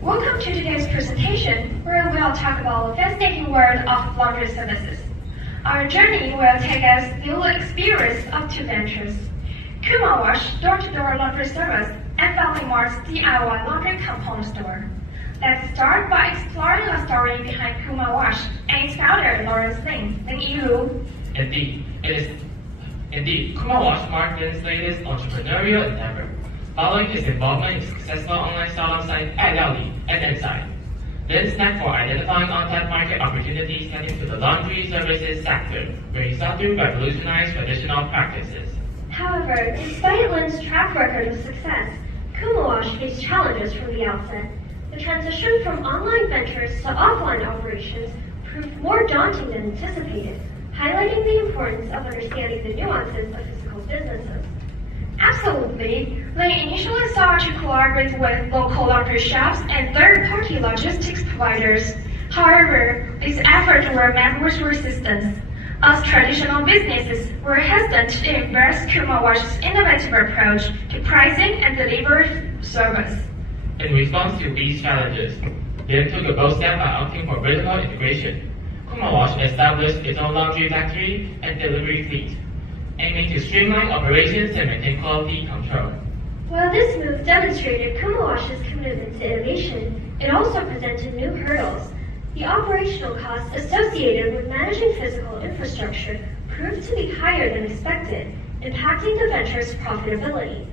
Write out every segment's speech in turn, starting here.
Welcome to today's presentation, where we'll talk about the fascinating world of laundry services. Our journey will take us through the experience of two ventures: KumaWash door-to-door laundry service and Famimart's DIY laundry component store. Let's start by exploring the story behind KumaWash and its founder, Lawrence Lin Yilu. Indeed, KumaWash marked Lin's latest entrepreneurial endeavor, following his involvement in successful online startup site Ai and Inside. Lin's knack for identifying untapped market opportunities led him to the laundry services sector, where he sought to revolutionize traditional practices. However, despite Lin's track record of success, KumaWash faced challenges from the outset. The transition from online ventures to offline operations proved more daunting than anticipated, highlighting the importance of understanding the nuances of physical businesses. Absolutely. Lin initially sought to collaborate with local laundry shops and third-party logistics providers. However, these efforts were met with resistance, as traditional businesses were hesitant to embrace KumaWash's innovative approach to pricing and delivery service. In response to these challenges, Lin took a bold step by opting for vertical integration. KumaWash established its own laundry factory and delivery fleet, aiming to streamline operations and maintain quality control. While this move demonstrated KumaWash's commitment to innovation, it also presented new hurdles. The operational costs associated with managing physical infrastructure proved to be higher than expected, impacting the venture's profitability.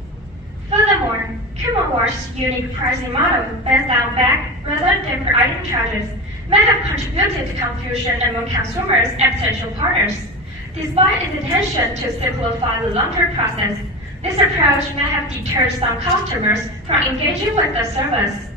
Furthermore, KumaWash's unique pricing model based on bag rather than per item charges may have contributed to confusion among consumers and potential partners. Despite its intention to simplify the laundry process, this approach may have deterred some customers from engaging with the service.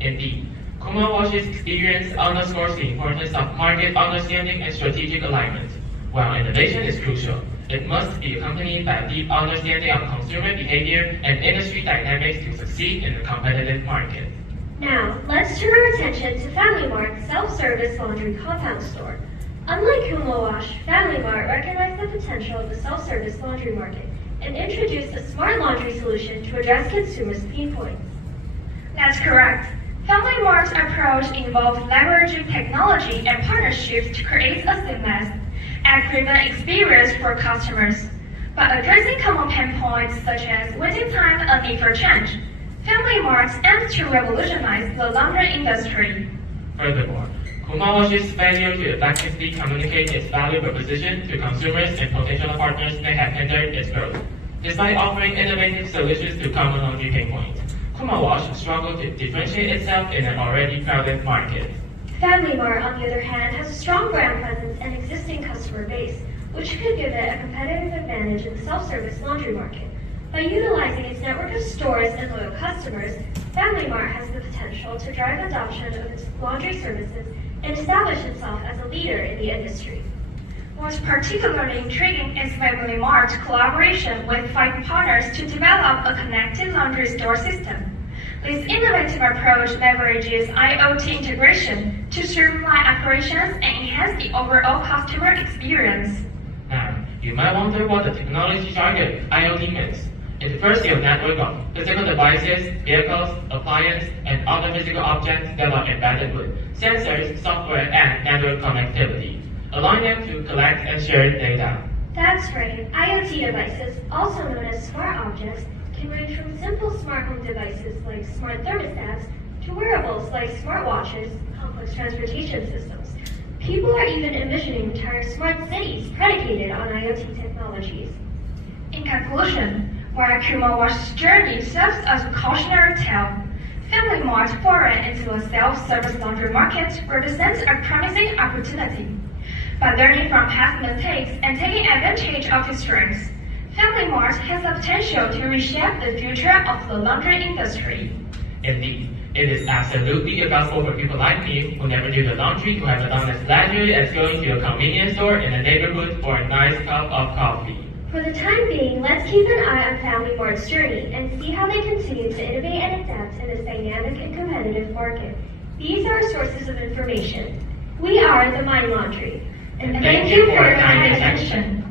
Indeed, KumaWash's experience underscores the importance of market understanding and strategic alignment. While innovation is crucial, it must be accompanied by a deep understanding of consumer behavior and industry dynamics to succeed in a competitive market. Now, let's turn our attention to Famimart's self-service laundry compound store. Unlike KumaWash, Famimart recognized the potential of the self-service laundry market and introduced a smart laundry solution to address consumers' pain points. That's correct. Famimart's approach involved leveraging technology and partnerships to create a seamless and driven experience for customers. By addressing common pain points such as waiting time and need for change, Famimart aims to revolutionize the laundry industry. Furthermore, KumaWash's failure to effectively communicate its value proposition to consumers and potential partners may have hindered its growth. Despite offering innovative solutions to common laundry pain points, KumaWash struggled to differentiate itself in an already crowded market. Famimart, on the other hand, has a strong brand presence and existing customer base, which could give it a competitive advantage in the self-service laundry market. By utilizing its network of stores and loyal customers, Famimart has the potential to drive adoption of its laundry services and establish itself as a leader in the industry. What's particularly intriguing is Famimart's collaboration with 5 partners to develop a connected laundry store system. This innovative approach leverages IoT integration to streamline operations and enhance the overall customer experience. Now, you might wonder what the technology jargon IoT means. It refers to a network of physical devices, vehicles, appliances, and other physical objects that are embedded with sensors, software, and network connectivity, allowing them to collect and share data. That's right. IoT devices, also known as smart objects, can range from simple smart home devices like smart thermostats to wearables like smartwatches, complex transportation systems. People are even envisioning entire smart cities predicated on IoT technologies. In conclusion, while KumaWash's journey serves as a cautionary tale, Famimart's foray into the self-service laundry market represents a promising opportunity. By learning from past mistakes and taking advantage of its strengths, Famimart has the potential to reshape the future of the laundry industry. Indeed, it is absolutely a gospel for people like me who never do the laundry to have it done as leisurely as going to a convenience store in the neighborhood for a nice cup of coffee. For the time being, let's keep an eye on Famimart's journey and see how they continue to innovate and adapt in this dynamic and competitive market. These are our sources of information. We are the Mind Laundry. And thank you for your kind attention.